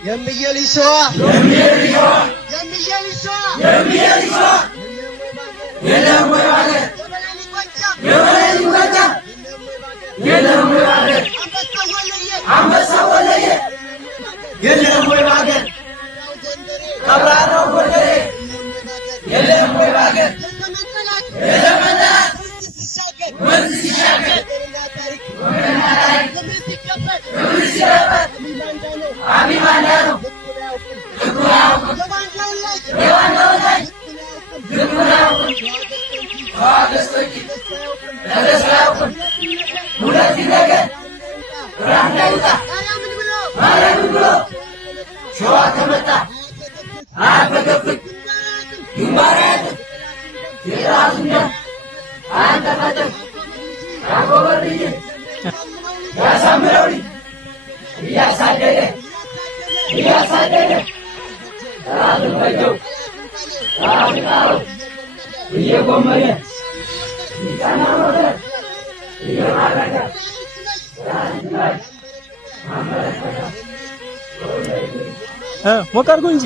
የሚየሊሶ የለም ወይ ባገር የለም ወይ ባገር አንበሳ ወለየ የለም ወይ ባገር ቀብራራው ጎንደሬ የለም ወይ ባገር የዘመናት ወንዝ ሲሻገር ወገንና ታሪክ ክብር ሲከበር አቢባንዳ ነው ልኩን አያውቅም የዋናውን ላይ ልኩን አያውቅም ሸዋ ገዝቶ እንጂ ተገዝቶ አያውቅም ሁለት ሲነገር ብርሃን እንዳይወጣ ማርያምን ብሎ ሸዋ ከመጣ አያፈገፍግ ግንባር አያጥፍ የራሱን ደም አያንጠፈጥፍ ያጎበር ልጅ ያሳምረው ልጅ እያሳደደ ራሱን ፈጀው ራሱን ጣለው እየጎመረ ሚጫና ሞተር እየማረከ ራሱን ላይ አመለከተ ሞቅ አድርጎ እንጂ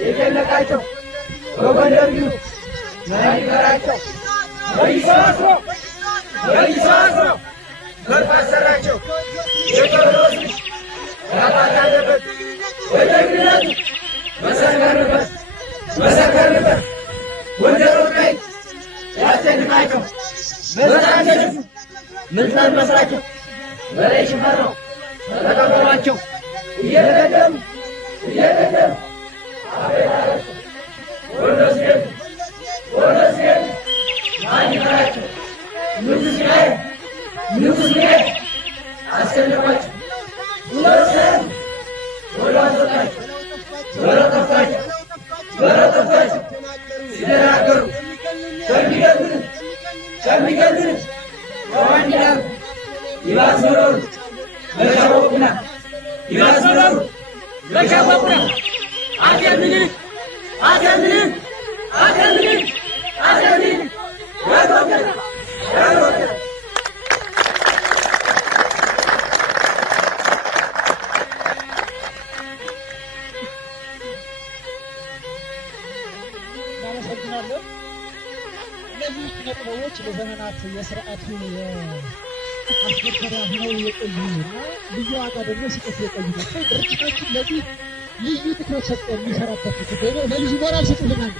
የደነቃቸው በጎንደር ቢሉ መናገራቸው በይሳስሮ በታሰራቸው የቀብሮስ ያባት አለበት በጀግንነቱ መሰከርንበት ጎንደሮች ላይ ያስደንቃቸው መሳደፉ ምንጣን መስራቸው በላይ ሽፈራው ተቀበሏቸው እየተገደሉ ወደስ ማኝራቸው ንጉሥ ሚካኤል አስጨነቋቸው በረጠፋቸው ሲደናገሩ ከሚገድልን ከዋንዲዳሩ ይባስ መኖሩ መሻወቁና አገር ምኒልክ እናመሰግናለን። እነዚህ ነጥቦች ለዘመናት የስርዓቱ አስከተራ ሆነው የቆዩና ልዩ ዋጋ ደግሞ ሲጠፉ የቆዩ ናቸው። ድርጅታችን ለዚህ ልዩ ትኩረት ሰጥቶ የሚሰራበት ጉዳይ ነው። ለልዩ ሞራል ስጡልናል።